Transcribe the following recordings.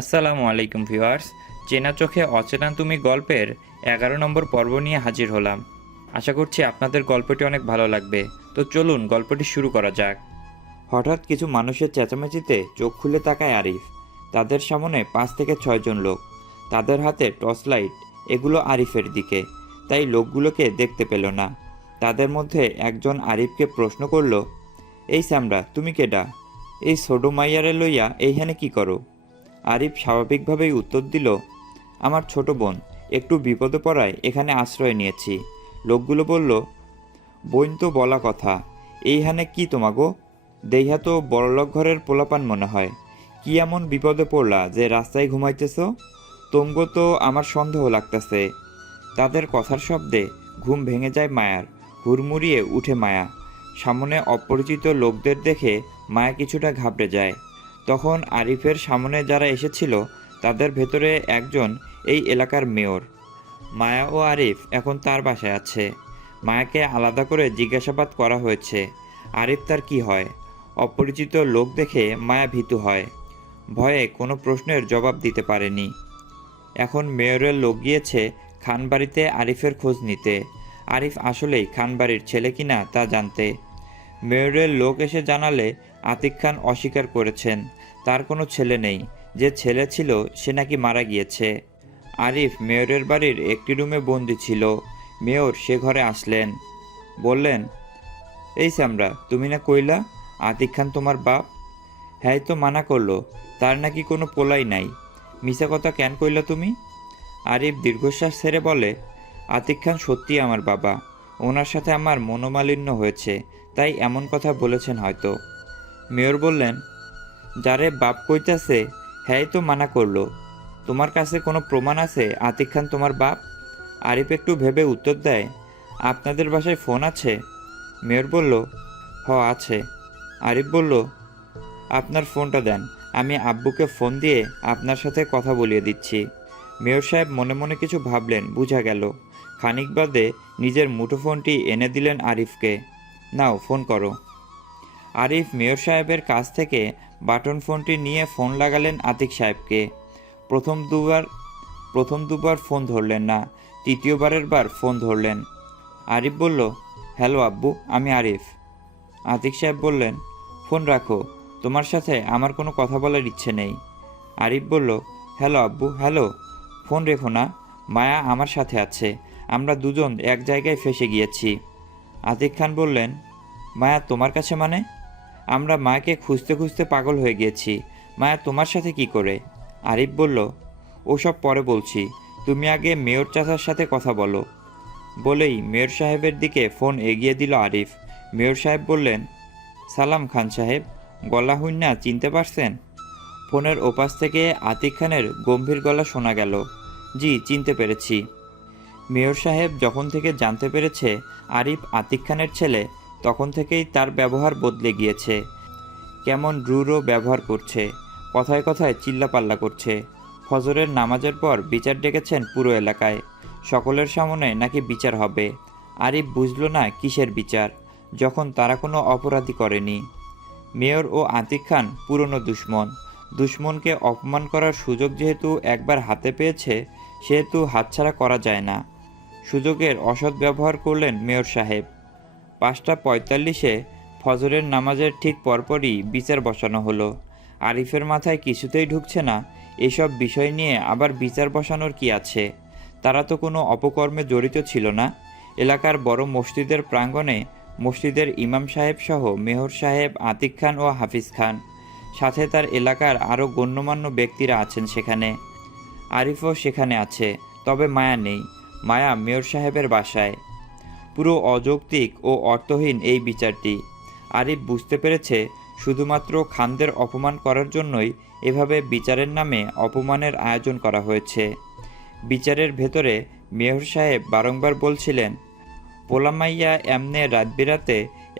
আসসালামু আলাইকুম ভিউয়ার্স। চেনা চোখে অচেনা তুমি গল্পের এগারো নম্বর পর্ব নিয়ে হাজির হলাম। আশা করছি আপনাদের গল্পটি অনেক ভালো লাগবে। তো চলুন গল্পটি শুরু করা যাক। হঠাৎ কিছু মানুষের চেঁচামেচিতে চোখ খুলে তাকায় আরিফ। তাদের সামনে পাঁচ থেকে ছয়জন লোক। তাদের হাতে টর্চ লাইট, এগুলো আরিফের দিকে। তাই লোকগুলোকে দেখতে পেল না। তাদের মধ্যে একজন আরিফকে প্রশ্ন করল, এই স্যামরা তুমি কেডা? এই ছোটো মাইয়ারে লইয়া এইখানে কি করো? আরিফ স্বাভাবিকভাবেই উত্তর দিল, আমার ছোট বোন, একটু বিপদে পড়ায় এখানে আশ্রয় নিয়েছি। লোকগুলো বলল, বোন তো বলা কথা এইখানে কি তোমাগো? দেইহা তো বড়লোক ঘরের পোলাপান মনে হয়। কি এমন বিপদে পড়লা যে রাস্তায় ঘুমাইতেছ? তোমগো তো আমার সন্দেহ লাগতেছে। তাদের কথার শব্দে ঘুম ভেঙে যায় মায়ার, হুড়মুড়িয়ে উঠে মায়া। সামনে অপরিচিত লোকদের দেখে মায়া কিছুটা ঘাবড়ে যায়। তখন আরিফের সামনে যারা এসেছিল, তাদের ভেতরে একজন এই এলাকার মেয়র। মায়া ও আরিফ এখন তার বাসায় আছে। মায়াকে আলাদা করে জিজ্ঞাসাবাদ করা হয়েছে, আরিফ তার কি হয়? অপরিচিত লোক দেখে মায়া ভীতু হয়। ভয়ে কোনো প্রশ্নের জবাব দিতে পারেনি। এখন মেয়রের লোক গিয়েছে খানবাড়িতে আরিফের খোঁজ নিতে। আরিফ আসলেই খানবাড়ির ছেলে কিনা তা জানতে। মেয়রের লোক এসে জানালে আতিক খান অস্বীকার করেছেন, তার কোনো ছেলে নেই, যে ছেলে ছিল সে নাকি মারা গিয়েছে। আরিফ মেয়রের বাড়ির একটি রুমে বন্দি ছিল, মেয়র সে ঘরে আসলেন। বললেন, এই স্যামরা তুমি না কইলা আতিক খান তোমার বাপ? হ্যাঁ তো মানা করল, তার নাকি কোনো পোলাই নাই। মিশা কথা কেন কইলা তুমি? আরিফ দীর্ঘশ্বাস ছেড়ে বলে, আতিক খান সত্যি আমার বাবা, ওনার সাথে আমার মনোমালিন্য হয়েছে, তাই এমন কথা বলেছেন হয়তো। মেয়র বললেন, যারে বাপ কইতাছে হ্যাঁ তো মানা করল। তোমার কাছে কোনো প্রমাণ আছে? আতিক খান তোমার বাপ? আরিফ একটু ভেবে উত্তর দেয়, আপনাদের বাসায় ফোন আছে? মেয়র বলল, হ, আছে। আরিফ বলল, আপনার ফোনটা দেন, আমি আব্বুকে ফোন দিয়ে আপনার সাথে কথা বলিয়ে দিচ্ছি। মেয়র সাহেব মনে মনে কিছু ভাবলেন, বুঝা গেল। খানিক বাদে নিজের মুঠোফোনটি এনে দিলেন আরিফকে, নাও, ফোন করো। আরিফ মেয়র সাহেবের কাছ থেকে বাটন ফোনটি নিয়ে ফোন লাগালেন আতিক সাহেবকে। প্রথম দুবার প্রথম দুবার ফোন ধরলেন না, তৃতীয়বারের বার ফোন ধরলেন। আরিফ বলল, হ্যালো আব্বু, আমি আরিফ। আতিক সাহেব বললেন, ফোন রাখো, তোমার সাথে আমার কোনো কথা বলার ইচ্ছে নেই। আরিফ বলল, হ্যালো আব্বু, হ্যালো, ফোন রেখো না, মায়া আমার সাথে আছে, আমরা দুজন এক জায়গায় ফেসে গিয়েছি। আতিক খান বললেন, মায়া তোমার কাছে মানে? আমরা মাকে খুঁজতে খুঁজতে পাগল হয়ে গিয়েছি। মায়া তোমার সাথে কি করে? আরিফ বলল, ওসব পরে বলছি। তুমি আগে মেয়র চাচার সাথে কথা বলো। বলেই মেয়র সাহেবের দিকে ফোন এগিয়ে দিল আরিফ। মেয়র সাহেব বললেন, সালাম খান সাহেব, গলা হুইন্না চিনতে পারছেন? ফোনের ওপাশ থেকে আতিক খানের গম্ভীর গলা শোনা গেল, জি, চিনতে পেরেছি। মেয়র সাহেব যখন থেকে জানতে পেরেছে, আরিফ আতিক খানের ছেলে তখন থেকেই তার ব্যবহার বদলে গিয়েছে। কেমন রুরো ব্যবহার করছে, কথায় কথায় চিল্লাপাল্লা করছে। ফজরের নামাজের পর বিচার ডেকেছেন পুরো এলাকায়। সকলের সামনে নাকি বিচার হবে। আরিফ বুঝল না কিসের বিচার, যখন তারা কোনো অপরাধী করেনি। মেয়র ও আতিক খান পুরনো দুশ্মন। দুশ্মনকে অপমান করার সুযোগ যেহেতু একবার হাতে পেয়েছে, সেহেতু হাতছাড়া করা যায় না। সুযোগের অসৎ ব্যবহার করলেন মেয়র সাহেব। পাঁচটা পঁয়তাল্লিশে ফজরের নামাজের ঠিক পরপরই বিচার বসানো হলো। আরিফের মাথায় কিছুতেই ঢুকছে না, এসব বিষয় নিয়ে আবার বিচার বসানোর কি আছে? তারা তো কোনো অপকর্মে জড়িত ছিল না। এলাকার বড় মসজিদের প্রাঙ্গণে মসজিদের ইমাম সাহেব সহ মেহর সাহেব, আতিক খান ও হাফিজ খান। সাথে তার এলাকার আরও গণ্যমান্য ব্যক্তিরা আছেন সেখানে। আরিফও সেখানে আছে, তবে মায়া নেই। মায়া মেয়র সাহেবের বাসায়। পুরো অযৌক্তিক ও অর্থহীন এই বিচারটি। আরিফ বুঝতে পেরেছে, শুধুমাত্র খানদের অপমান করার জন্যই এভাবে বিচারের নামে অপমানের আয়োজন করা হয়েছে। বিচারের ভেতরে মেয়র সাহেব বারংবার বলছিলেন, পোলামাইয়া এমনে রাত বিরাতে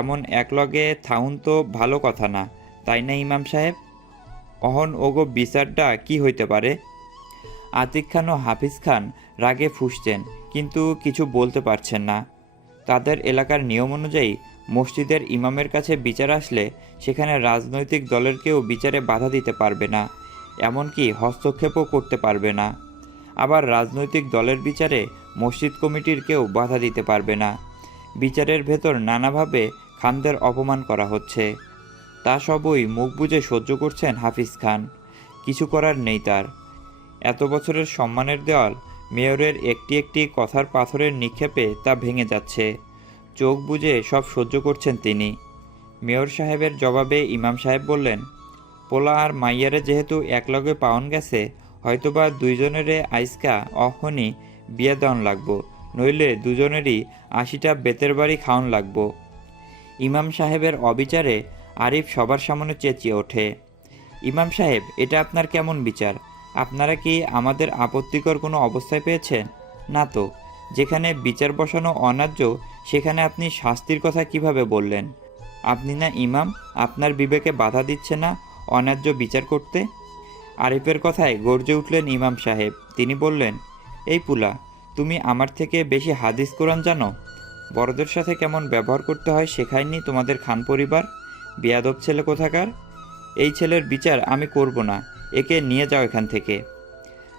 এমন একলগে থাউন তো ভালো কথা না, তাই না ইমাম সাহেব? অহন ওগো বিচারটা কি হইতে পারে? আতিক খান ও হাফিজ খান রাগে ফুসছেন, কিন্তু কিছু বলতে পারছেন না। তাদের এলাকার নিয়ম অনুযায়ী মসজিদের ইমামের কাছে বিচার আসলে সেখানে রাজনৈতিক দলের কেউ বিচারে বাধা দিতে পারবে না, এমনকি হস্তক্ষেপও করতে পারবে না। আবার রাজনৈতিক দলের বিচারে মসজিদ কমিটির কেউ বাধা দিতে পারবে না। বিচারের ভেতর নানাভাবে খানদের অপমান করা হচ্ছে। তা সবই মুখ বুজে সহ্য করছেন হাফিজ খান। কিছু করার নেই তার। এত বছরের সম্মানের দেওয়াল মেয়রের একটি একটি কথার পাথরের নিক্ষেপে তা ভেঙে যাচ্ছে। চোখ বুজে সব সহ্য করছেন তিনি। মেয়র সাহেবের জবাবে ইমাম সাহেব বললেন, পোলা আর মাইয়ারে যেহেতু একলগে পাওন গেছে, হয়তোবা দুইজনেরে আইসকা অহনি বিয়ে দেওয়ান লাগবো, নইলে দুজনেরই আশিটা বেতের বাড়ি খাওয়ান লাগবো। ইমাম সাহেবের অবিচারে আরিফ সবার সামনে চেঁচিয়ে ওঠে। ইমাম সাহেব, এটা আপনার কেমন বিচার? আপনারা কি আমাদের আপত্তিকর কোনো অবস্থায় পেয়েছেন? না তো। যেখানে বিচার বসানো অন্যায্য, সেখানে আপনি শাস্তির কথা কীভাবে বললেন? আপনি না ইমাম, আপনার বিবেকে বাধা দিচ্ছে না অন্যায্য বিচার করতে? আরিফের কথায় গর্জে উঠলেন ইমাম সাহেব। তিনি বললেন, এই পুলা, তুমি আমার থেকে বেশি হাদিস কোরআন জানো? বড়দের সাথে কেমন ব্যবহার করতে হয় শেখায়নি তোমাদের খান পরিবার? বেয়াদব ছেলে কোথাকার? এই ছেলের বিচার আমি করব না। একে নিয়ে যাও এখান থেকে।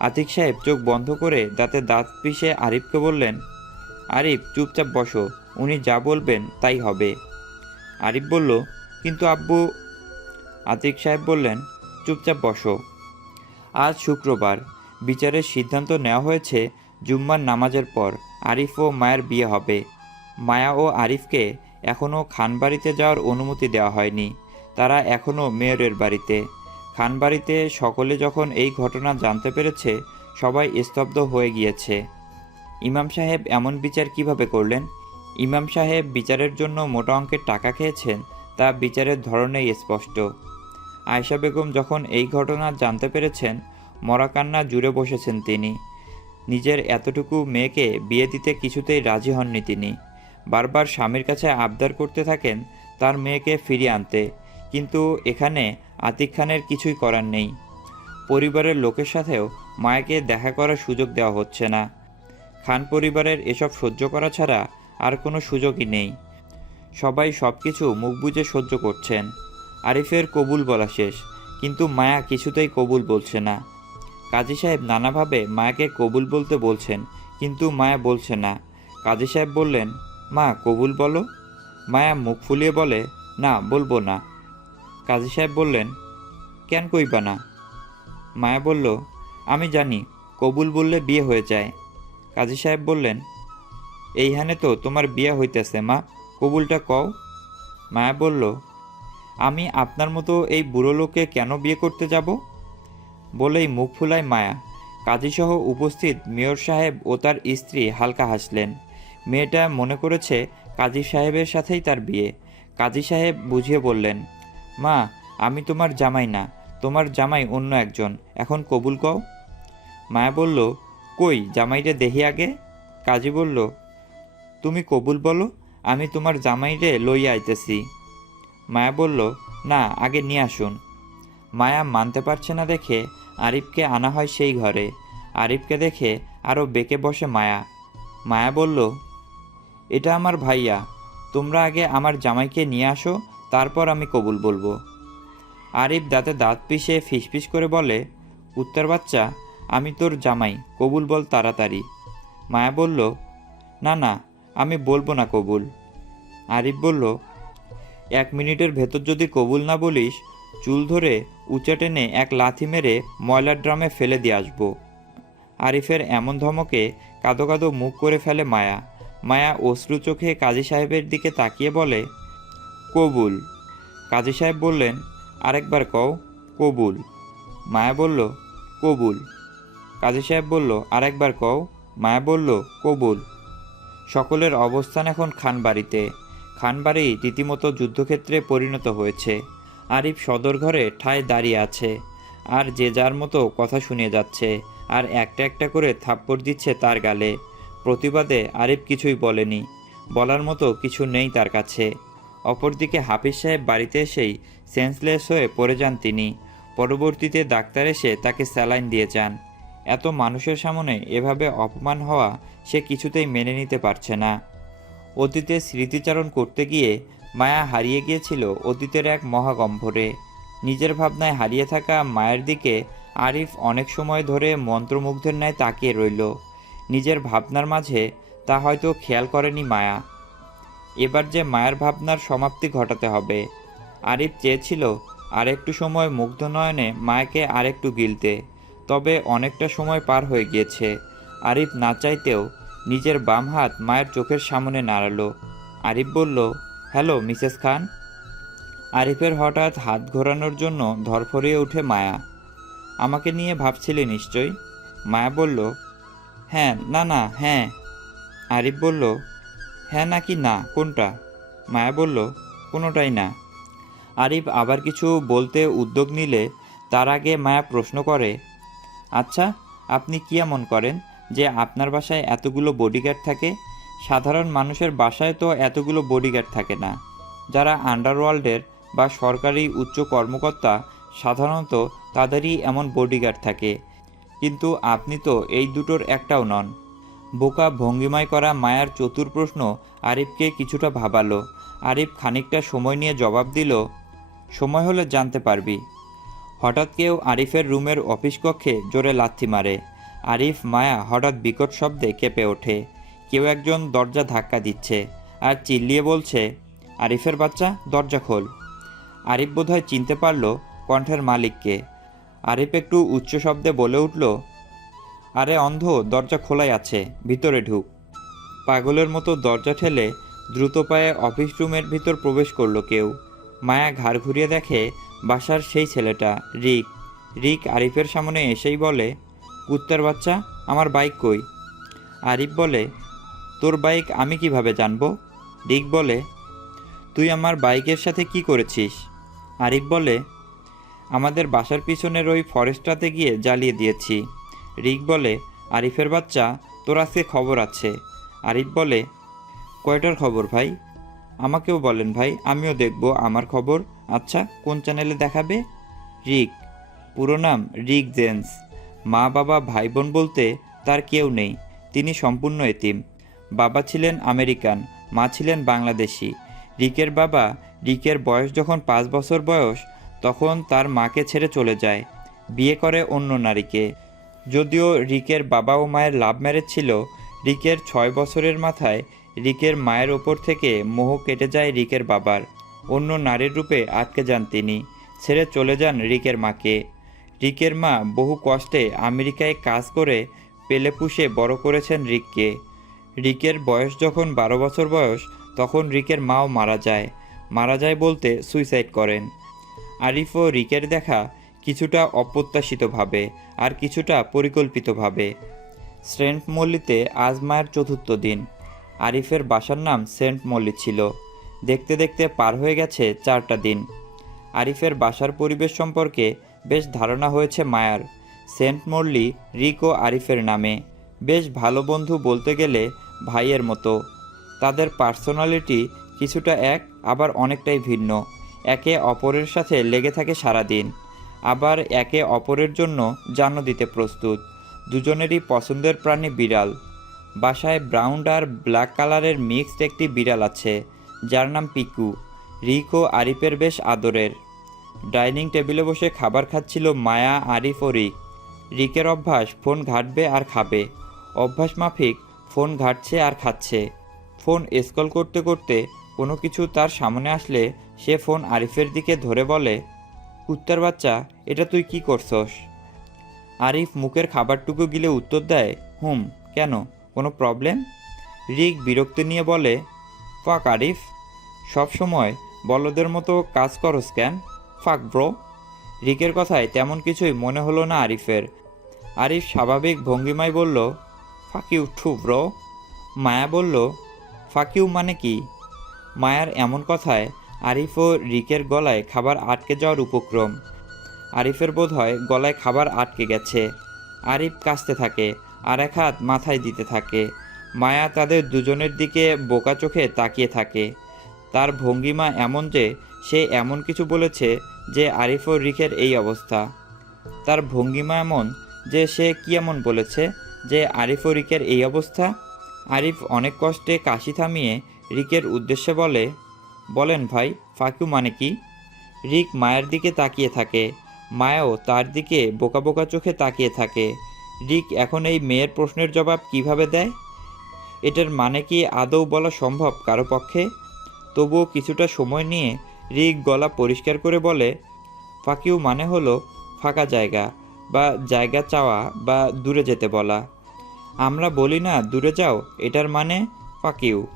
আতিক সাহেব চোখ বন্ধ করে দাঁতে দাঁত পিষে আরিফকে বললেন, আরিফ, চুপচাপ বসো, উনি যা বলবেন তাই হবে। আরিফ বলল, কিন্তু আব্বু আতিক সাহেব বললেন, চুপচাপ বসো। আজ শুক্রবার, বিচারের সিদ্ধান্ত নেওয়া হয়েছে জুম্মার নামাজের পর, আরিফ ও মায়ের বিয়ে হবে। মায়া ও আরিফকে এখনও খানবাড়িতে যাওয়ার অনুমতি দেওয়া হয়নি। তারা এখনও মেয়রের বাড়িতে। খানবাড়িতে সকলে যখন এই ঘটনা জানতে পেরেছে, সবাই স্তব্ধ হয়ে গিয়েছে। ইমাম সাহেব এমন বিচার কীভাবে করলেন? ইমাম সাহেব বিচারের জন্য মোটা অঙ্কের টাকা খেয়েছেন, তা বিচারের ধরনেই স্পষ্ট। আয়শা বেগম যখন এই ঘটনা জানতে পেরেছেন, মরাকান্না জুড়ে বসেছেন তিনি। নিজের এতটুকু মেয়েকে বিয়ে দিতে কিছুতেই রাজি হননি তিনি। বারবার স্বামীর কাছে আবদার করতে থাকেন, তার মেয়েকে ফিরিয়ে আনতে। কিন্তু এখানে আতিক খানের কিছুই করার নেই। পরিবারের লোকের সাথেও মায়াকে দেখা করার সুযোগ দেওয়া হচ্ছে না। খান পরিবারের এসব সহ্য করা ছাড়া আর কোনো সুযোগই নেই। সবাই সব কিছু মুখ বুজে সহ্য করছেন। আরিফের কবুল বলা শেষ, কিন্তু মায়া কিছুতেই কবুল বলছে না। কাজী সাহেব নানাভাবে মায়াকে কবুল বলতে বলছেন, কিন্তু মায়া বলছে না। কাজী সাহেব বললেন, মা, কবুল বলো। মায়া মুখ ফুলিয়ে বলে, না, বলব না। কাজী সাহেব বললেন, কেন কইবা না? মায়া বলল, আমি জানি, কবুল বললে বিয়ে হয়ে যায়। কাজী সাহেব বললেন, এইখানে তো তোমার বিয়ে হইতেছে, মা, কবুলটা কও। মায়া বলল, আমি আপনার মতো এই বুড়ো লোককে কেন বিয়ে করতে যাব? বলেই মুখ ফুলায় মায়া। কাজীসহ উপস্থিত মেয়র সাহেব ও তার স্ত্রী হালকা হাসলেন। মেয়েটা মনে করেছে কাজী সাহেবের সাথেই তার বিয়ে। কাজী সাহেব বুঝিয়ে বললেন মা, আমি তোমার জামাই না, তোমার জামাই অন্য একজন, এখন কবুল কও। মায়া বলল, কই, জামাইরে দেহি আগে? কাজী বলল, তুমি কবুল বলো, আমি তোমার জামাইরে লইয়া আইতেছি। মায়া বলল, না, আগে নিয়ে আসুন। মায়া মানতে পারছে না দেখে আরিফকে আনা হয় সেই ঘরে। আরিফকে দেখে আরও বেঁকে বসে মায়া। মায়া বলল, এটা আমার ভাইয়া, তোমরা আগে আমার জামাইকে নিয়ে আসো তারপর আমি কবুল বলব। আরিফ দাঁতে দাঁত পিষে ফিসফিস করে বলে, উত্তর বাচ্চা, আমি তোর জামাই, কবুল বল তাড়াতাড়ি। মায়া বলল, না না, আমি বলব না কবুল। আরিফ বলল, এক মিনিটের ভেতর যদি কবুল না বলিস, চুল ধরে উঁচা টেনে এক লাথি মেরে ময়লার ড্রামে ফেলে দিয়ে আসব। আরিফের এমন ধমকে কাদো কাদো মুখ করে ফেলে মায়া। মায়া অশ্রু চোখে কাজী সাহেবের দিকে তাকিয়ে বলে কবুল। কাজী সাহেব বললেন, আরেকবার কও, কবুল। মায়া বলল, কবুল। কাজী সাহেব বলল, আরেকবার কও। মায়া বলল, কবুল। সকলের অবস্থান এখন খানবাড়িতে। খানবাড়ি রীতিমতো যুদ্ধক্ষেত্রে পরিণত হয়েছে। আরিফ সদর ঘরে ঠায় দাঁড়িয়ে আছে। আর যে যার মতো কথা শুনিয়ে যাচ্ছে, আর একটা একটা করে থাপ্পড় দিচ্ছে তার গালে। প্রতিবাদে আরিফ কিছুই বলেনি। বলার মতো কিছু নেই তার কাছে। অপরদিকে হাফিজ সাহেব বাড়িতে এসেই সেন্সলেস হয়ে পড়ে যান তিনি। পরবর্তীতে ডাক্তার এসে তাকে স্যালাইন দিয়ে যান। এত মানুষের সামনে এভাবে অপমান হওয়া সে কিছুতেই মেনে নিতে পারছে না। অতীতে স্মৃতিচারণ করতে গিয়ে মায়া হারিয়ে গিয়েছিল অতীতের এক মহাগম্ভরে। নিজের ভাবনায় হারিয়ে থাকা মায়ের দিকে আরিফ অনেক সময় ধরে মন্ত্রমুগ্ধের ন্যায় তাকিয়ে রইল। নিজের ভাবনার মাঝে তা হয়তো খেয়াল করেনি মায়া। এবার যে মায়ের ভাবনার সমাপ্তি ঘটাতে হবে। আরিফ চেয়েছিল আরেকটু সময় মুগ্ধ নয়নে মায়াকে আরেকটু গিলতে, তবে অনেকটা সময় পার হয়ে গিয়েছে। আরিফ না চাইতেও নিজের বাম হাত মায়ের চোখের সামনে নাড়ালো। আরিফ বলল, হ্যালো, মিসেস খান। আরিফের হঠাৎ হাত ঘোরানোর জন্য ধরফরিয়ে উঠে মায়া। আমাকে নিয়ে ভাবছিলে নিশ্চয়ই? মায়া বলল হ্যাঁ না না হ্যাঁ। আরিফ বলল হ্যাঁ নাকি না? কোনটা? মায়া বলল, কোনোটাই না। আরিফ আবার কিছু বলতে উদ্যোগ নিলে তার আগে মায়া প্রশ্ন করে আচ্ছা আপনি কি এমন করেন যে আপনার বাসায় এতগুলো বডিগার্ড থাকে? সাধারণ মানুষের বাসায় তো এতগুলো বডিগার্ড থাকে না। যারা আন্ডারওয়ার্ল্ডের বা সরকারি উচ্চ কর্মকর্তা, সাধারণত তাদেরই এমন বডিগার্ড থাকে। কিন্তু আপনি তো এই দুটোর একটাও নন। বোকা ভঙ্গিমায় করা মায়ার চতুর প্রশ্ন আরিফকে কিছুটা ভাবালো। আরিফ খানিকটা সময় নিয়ে জবাব দিল, সময় হলে জানতে পারবি। হঠাৎ কেউ আরিফের রুমের অফিস কক্ষে জোরে লাথি মারে। আরিফ, মায়া হঠাৎ বিকট শব্দে কেঁপে ওঠে। কেউ একজন দরজা ধাক্কা দিচ্ছে আর চিল্লিয়ে বলছে, আরিফের বাচ্চা, দরজা খোল। আরিফ বোধহয় চিনতে পারল কণ্ঠের মালিককে। আরিফ একটু উচ্চ শব্দে বলে উঠল আরে অন্ধ, দরজা খোলাই আছে, ভিতরে ঢুক। পাগলের মতো দরজা ঠেলে দ্রুত পায়ে অফিস রুমের ভিতর প্রবেশ করল কেউ। মায়া ঘাড় ঘুরিয়ে দেখে বাসার সেই ছেলেটা, রিক। রিক আরিফের সামনে এসেই বলে, কুত্তার বাচ্চা, আমার বাইক কই? আরিফ বলে, তোর বাইক আমি কীভাবে জানব? রিক বলে, তুই আমার বাইকের সাথে কি করেছিস? আরিফ বলে, আমাদের বাসার পিছনের ওই ফরেস্টটাতে গিয়ে জ্বালিয়ে দিয়েছি। রিক বলে, আরিফের বাচ্চা, তোর আজকে খবর আছে। আরিফ বলে, কয়টার খবর ভাই? আমাকেও বলেন ভাই, আমিও দেখব আমার খবর। আচ্ছা কোন চ্যানেলে দেখাবে? রিক, পুরো নাম রিক জেন্স। মা, বাবা, ভাই, বোন বলতে তার কেউ নেই, তিনি সম্পূর্ণ এতিম। বাবা ছিলেন আমেরিকান, মা ছিলেন বাংলাদেশি। রিকের বাবা, রিকের বয়স যখন পাঁচ বছর বয়স, তখন তার মাকে ছেড়ে চলে যায়। বিয়ে করে অন্য নারীকে। যদিও রিকের বাবা ও মায়ের লাভ ম্যারেজ ছিল, রিকের ছয় বছরের মাথায় রিকের মায়ের ওপর থেকে মোহ কেটে যায় রিকের বাবার। অন্য নারীর রূপে আটকে যান তিনি, ছেড়ে চলে যান রিকের মাকে। রিকের মা বহু কষ্টে আমেরিকায় কাজ করে পেলে পুষে বড় করেছেন রিককে। রিকের বয়স যখন বারো বছর বয়স, তখন রিকের মাও মারা যায়। মারা যায় বলতে সুইসাইড করেন। আরিফ ও রিকের দেখা কিছুটা অপ্রত্যাশিতভাবে আর কিছুটা পরিকল্পিতভাবে। সেন্ট মল্লিতে আজ মায়ের চতুর্থ দিন। আরিফের বাসার নাম সেন্ট মল্লি ছিল। দেখতে দেখতে পার হয়ে গেছে চারটা দিন। আরিফের বাসার পরিবেশ সম্পর্কে বেশ ধারণা হয়েছে মায়ার। সেন্ট মল্লি রিক আরিফের নামে। বেশ ভালো বন্ধু বলতে গেলে ভাইয়ের মতো। তাদের পার্সোনালিটি কিছুটা এক, আবার অনেকটাই ভিন্ন। একে অপরের সাথে লেগে থাকে সারাদিন। আবার একে অপরের জন্য জানো দিতে প্রস্তুত। দুজনেরই পছন্দের প্রাণী বিড়াল। বাসায় ব্রাউন আর ব্ল্যাক কালারের মিক্সড একটি বিড়াল আছে, যার নাম পিকু। রিক ও আরিফের বেশ আদরের। ডাইনিং টেবিলে বসে খাবার খাচ্ছিল মায়া, আরিফ ও রিক। রিকের অভ্যাস, ফোন ঘাটবে আর খাবে। অভ্যাস মাফিক, ফোন ঘাটছে আর খাচ্ছে। ফোন স্কল করতে করতে কোনো কিছু তার সামনে আসলে সে ফোন আরিফের দিকে ধরে বলে কুত্তার বাচ্চা, এটা তুই কি করছস? আরিফ মুখের খাবারটুকু গিলে উত্তর দেয়, হুম, কেন? কোনো প্রবলেম রিক বিরক্তি নিয়ে বলে, ফাক আরিফ, সব সময় বলদের মতো কাজ করস কেন? ফাক ব্রো। রিকের কথায় তেমন কিছুই মনে হলো না আরিফের। আরিফ স্বাভাবিক ভঙ্গিমায় বলল ফাকিউ ঠু ব্রো। মায়া বলল ফাকিউ মানে কি? মায়ার এমন কথায় আরিফ ও রিকের গলায় খাবার আটকে যাওয়ার উপক্রম। আরিফের বোধ হয় গলায় খাবার আটকে গেছে। আরিফ কাশতে থাকে, আর এক হাত মাথায় দিতে থাকে। মায়া তাদের দুজনের দিকে বোকা চোখে তাকিয়ে থাকে। তার ভঙ্গিমা এমন যে, সে এমন কিছু বলেছে যে, আরিফ ও রিকের এই অবস্থা। তার ভঙ্গিমা এমন যে, সে কি এমন বলেছে যে, আরিফ ও রিকের এই অবস্থা? আরিফ অনেক কষ্টে কাশি থামিয়ে রিকের উদ্দেশ্যে বলে বলেন ভাই, ফাঁকু মানে কি? রিক মায়ের দিকে তাকিয়ে থাকে, মায়াও তার দিকে বোকা বোকা চোখে তাকিয়ে থাকে। রিক এখন এই মেয়ের প্রশ্নের জবাব কীভাবে দেয়? এটার মানে কি আদৌ বলা সম্ভব কারও পক্ষে? তবুও কিছুটা সময় নিয়ে রিক গলা পরিষ্কার করে বলে, ফাঁকিউ মানে হলো ফাঁকা জায়গা বা জায়গা চাওয়া বা দূরে যেতে বলা। আমরা বলি না দূরে যাও, এটার মানে ফাঁকিউ।